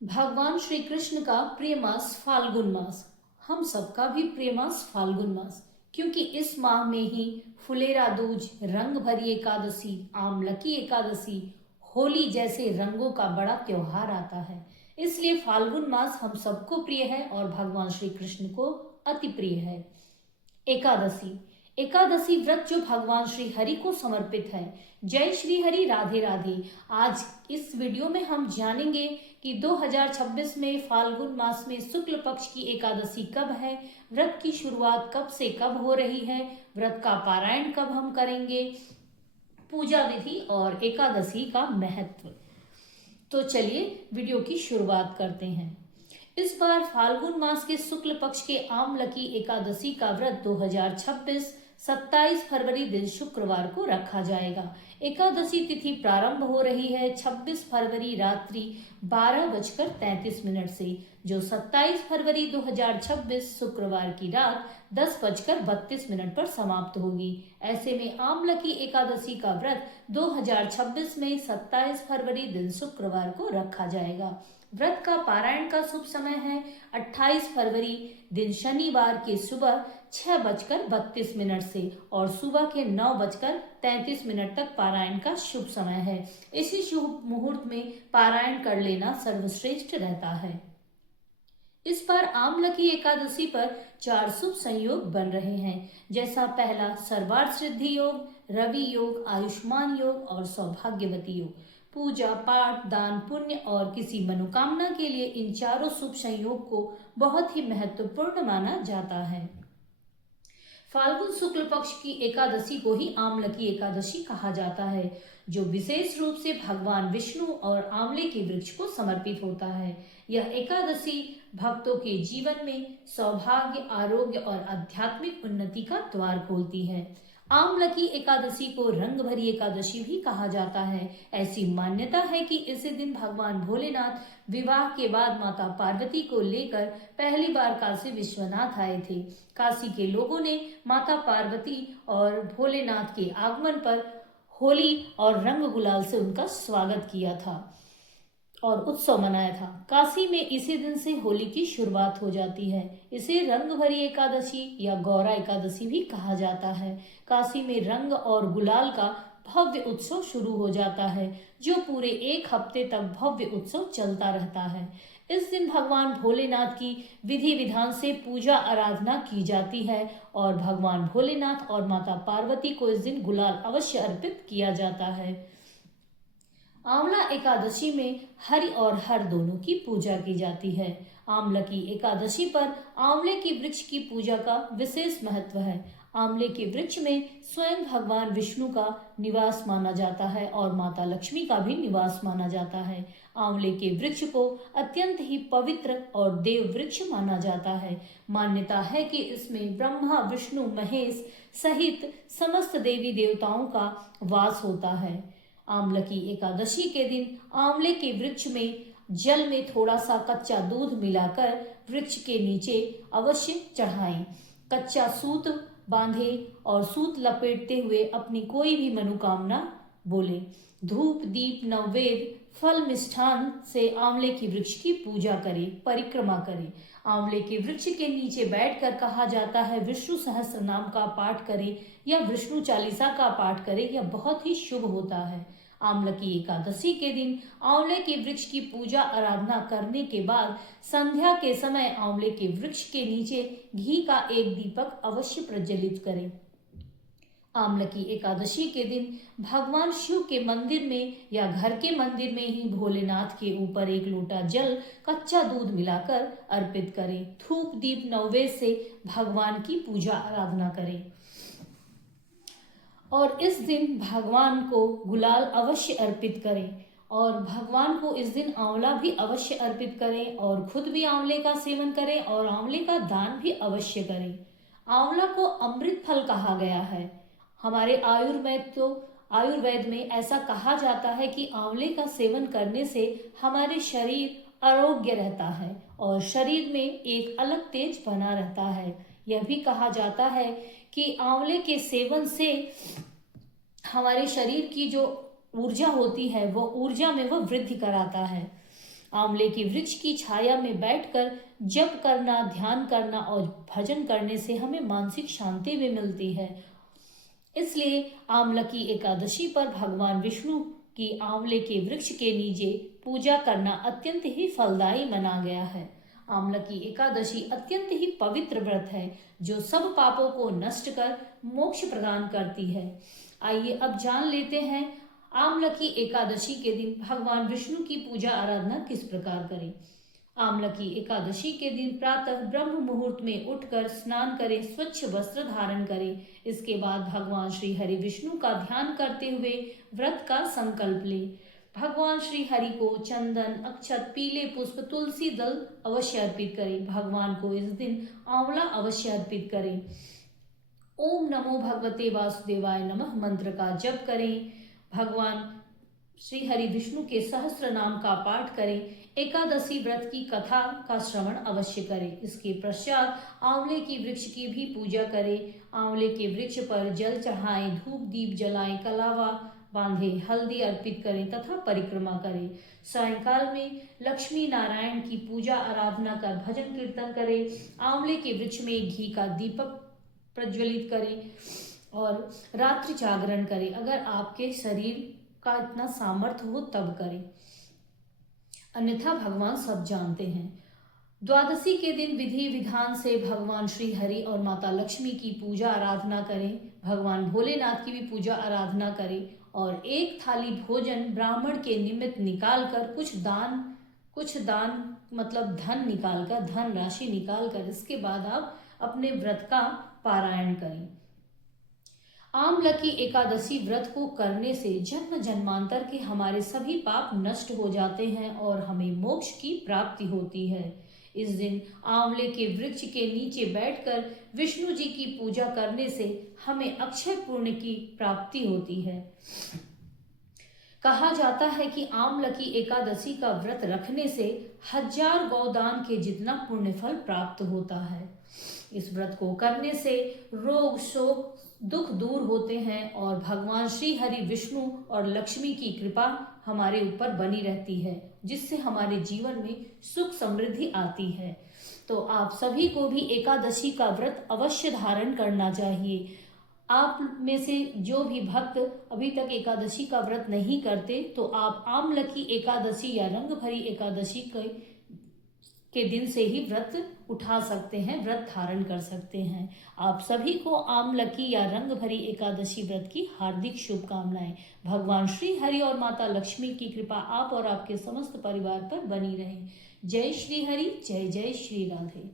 भगवान श्री कृष्ण का प्रिय मास फाल्गुन मास, हम सबका भी प्रिय मास फाल्गुन मास, क्योंकि इस माह में ही फुलेरा दूज, रंग भरी एकादशी, आमलकी एकादशी, होली जैसे रंगों का बड़ा त्योहार आता है। इसलिए फाल्गुन मास हम सबको प्रिय है और भगवान श्री कृष्ण को अति प्रिय है। एकादशी, एकादशी व्रत जो भगवान श्री हरि को समर्पित है। जय श्री हरि, राधे राधे। आज इस वीडियो में हम जानेंगे कि 2026 में फाल्गुन मास में शुक्ल पक्ष की एकादशी कब है, व्रत की शुरुआत कब से कब हो रही है, व्रत का पारायण कब हम करेंगे, पूजा विधि और एकादशी का महत्व। तो चलिए वीडियो की शुरुआत करते हैं। इस बार फाल्गुन मास के शुक्ल पक्ष के आमलकी एकादशी का व्रत 2026 27 फरवरी दिन शुक्रवार को रखा जाएगा। एकादशी तिथि प्रारंभ हो रही है 26 फरवरी रात्रि 12:33 से, जो 27 फरवरी 2026 शुक्रवार की रात 10:32 पर समाप्त होगी। ऐसे में आमलकी एकादशी का व्रत 2026 में 27 फरवरी दिन शुक्रवार को रखा जाएगा। व्रत का पारायण का शुभ समय है 28 फरवरी दिन शनिवार के सुबह 6:32 से और सुबह के 9:33 तक पारायण का शुभ समय है। इसी शुभ मुहूर्त में पारायण कर लेना सर्वश्रेष्ठ रहता है। इस बार आमलकी एकादशी पर 4 शुभ संयोग बन रहे हैं, जैसा पहला सर्वार्थ सिद्धि योग, रवि योग, आयुष्मान योग और सौभाग्यवती योग। पूजा पाठ, दान पुण्य और किसी मनोकामना के लिए इन चारों शुभ संयोग को बहुत ही महत्वपूर्ण माना जाता है। फाल्गुन शुक्ल पक्ष की एकादशी को ही आमलकी एकादशी कहा जाता है, जो विशेष रूप से भगवान विष्णु और आंवले के वृक्ष को समर्पित होता है। यह एकादशी भक्तों के जीवन में सौभाग्य, आरोग्य और आध्यात्मिक उन्नति का द्वार खोलती है। आमलकी एकादशी को रंग भरी एकादशी भी कहा जाता है। ऐसी मान्यता है कि इसी दिन भगवान भोलेनाथ विवाह के बाद माता पार्वती को लेकर पहली बार काशी विश्वनाथ आए थे। काशी के लोगों ने माता पार्वती और भोलेनाथ के आगमन पर होली और रंग गुलाल से उनका स्वागत किया था और उत्सव मनाया था। काशी में इसी दिन से होली की शुरुआत हो जाती है। इसे रंग भरी एकादशी या गौरा एकादशी भी कहा जाता है। काशी में रंग और गुलाल का भव्य उत्सव शुरू हो जाता है, जो पूरे 1 हफ्ते तक भव्य उत्सव चलता रहता है। इस दिन भगवान भोलेनाथ की विधि विधान से पूजा आराधना की जाती है और भगवान भोलेनाथ और माता पार्वती को इस दिन गुलाल अवश्य अर्पित किया जाता है। आंवला एकादशी में हरि और हर दोनों की पूजा की जाती है। आंवलकी एकादशी पर आंवले के वृक्ष की पूजा का विशेष महत्व है। आंवले के वृक्ष में स्वयं भगवान विष्णु का निवास माना जाता है और माता लक्ष्मी का भी निवास माना जाता है। आंवले के वृक्ष को अत्यंत ही पवित्र और देव वृक्ष माना जाता है। मान्यता है कि इसमें ब्रह्मा, विष्णु, महेश सहित समस्त देवी देवताओं का वास होता है। आमलकी एकादशी के दिन आंवले के वृक्ष में जल में थोड़ा सा कच्चा दूध मिलाकर वृक्ष के नीचे अवश्य चढ़ाएं। कच्चा सूत बांधे और सूत लपेटते हुए अपनी कोई भी मनोकामना बोले। धूप, दीप, नैवेद्य, फल, मिष्ठान से आंवले के वृक्ष की पूजा करें, परिक्रमा करें। आंवले के वृक्ष के नीचे बैठकर कहा जाता है विष्णु सहस्त्र नाम का पाठ करें या विष्णु चालीसा का पाठ करें, यह बहुत ही शुभ होता है। आमलकी एकादशी के दिन आंवले के वृक्ष की पूजा आराधना करने के बाद संध्या के समय आंवले के वृक्ष के नीचे घी का एक दीपक अवश्य प्रज्वलित करें। आमलकी एकादशी के दिन भगवान शिव के मंदिर में या घर के मंदिर में ही भोलेनाथ के ऊपर 1 लोटा जल, कच्चा दूध मिलाकर अर्पित करें। धूप, दीप, नैवेद्य से भगवान की पूजा आराधना करें और इस दिन भगवान को गुलाल अवश्य अर्पित करें और भगवान को इस दिन आंवला भी अवश्य अर्पित करें और खुद भी आंवले का सेवन करें और आंवले का दान भी अवश्य करें। आंवला को अमृत फल कहा गया है। हमारे आयुर्वेद में ऐसा कहा जाता है कि आंवले का सेवन करने से हमारे शरीर आरोग्य रहता है और शरीर में एक अलग तेज बना रहता है। यह भी कहा जाता है कि आंवले के सेवन से हमारे शरीर की जो ऊर्जा होती है वो ऊर्जा में वह वृद्धि कराता है। आंवले के वृक्ष की छाया में बैठकर जप करना, ध्यान करना और भजन करने से हमें मानसिक शांति भी मिलती है। इसलिए आंवलकी एकादशी पर भगवान विष्णु की आंवले के वृक्ष के नीचे पूजा करना अत्यंत ही फलदायी माना गया है। आंवलकी एकादशी अत्यंत ही पवित्र व्रत है जो सब पापों को नष्ट कर मोक्ष प्रदान करती है। आइए अब जान लेते हैं आंवलकी एकादशी के दिन भगवान विष्णु की पूजा आराधना किस प्रकार करें। आंवलकी एकादशी के दिन प्रातः ब्रह्म मुहूर्त में उठकर स्नान करें, स्वच्छ वस्त्र धारण करें। इसके बाद भगवान श्री हरि विष्णु का ध्यान करते हुए व्रत का संकल्प लें। भगवान श्री हरि को चंदन, अक्षत, पीले पुष्प, तुलसी दल अवश्य अर्पित करें। भगवान को इस दिन आंवला अवश्य अर्पित करें। ओम नमो भगवते वासुदेवाय नमः मंत्र का जप करें। भगवान श्री हरि विष्णु के सहस्त्र नाम का पाठ करें। एकादशी व्रत की कथा का श्रवण अवश्य करें। इसके पश्चात आंवले की वृक्ष की भी पूजा करें। आंवले के वृक्ष पर जल चढ़ाएं, धूप दीप जलाएं, कलावा बांधे, हल्दी अर्पित करें तथा परिक्रमा करें। सायंकाल में लक्ष्मी नारायण की पूजा आराधना कर भजन कीर्तन करें। आंवले के वृक्ष में घी का दीपक प्रज्वलित करें और रात्रि जागरण करें। अगर आपके शरीर का इतना सामर्थ्य हो तब करें, अन्यथा भगवान सब जानते हैं। द्वादशी के दिन विधि विधान से भगवान श्री हरि और माता लक्ष्मी की पूजा आराधना करें। भगवान भोलेनाथ की भी पूजा आराधना करें और एक थाली भोजन ब्राह्मण के निमित्त निकालकर कुछ दान मतलब धन निकालकर, धन राशि निकालकर इसके बाद आप अपने व्रत का पारायण करें। आंवलकी एकादशी व्रत को करने से जन्म जन्मांतर के हमारे सभी पाप नष्ट हो जाते हैं और हमें मोक्ष की प्राप्ति होती है। इस दिन आंवले के वृक्ष के नीचे बैठकर विष्णु जी की पूजा करने से हमें अक्षय पुण्य की प्राप्ति होती है। कहा जाता है कि आंवलकी एकादशी का व्रत रखने से 1000 गौदान के जितना पुण्य फल प्राप्त होता है। इस व्रत को करने से रोग शोक दुख दूर होते हैं और भगवान श्री हरि विष्णु और लक्ष्मी की कृपा हमारे ऊपर बनी रहती है, जिससे हमारे जीवन में सुख समृद्धि आती है। तो आप सभी को भी एकादशी का व्रत अवश्य धारण करना चाहिए। आप में से जो भी भक्त अभी तक एकादशी का व्रत नहीं करते तो आप आंवलकी एकादशी या रंग भरी एकादशी के दिन से ही व्रत उठा सकते हैं, व्रत धारण कर सकते हैं। आप सभी को आंवलकी या रंग भरी एकादशी व्रत की हार्दिक शुभकामनाएं। भगवान श्री हरि और माता लक्ष्मी की कृपा आप और आपके समस्त परिवार पर बनी रहे। जय श्री हरि, जय जय श्री राधे।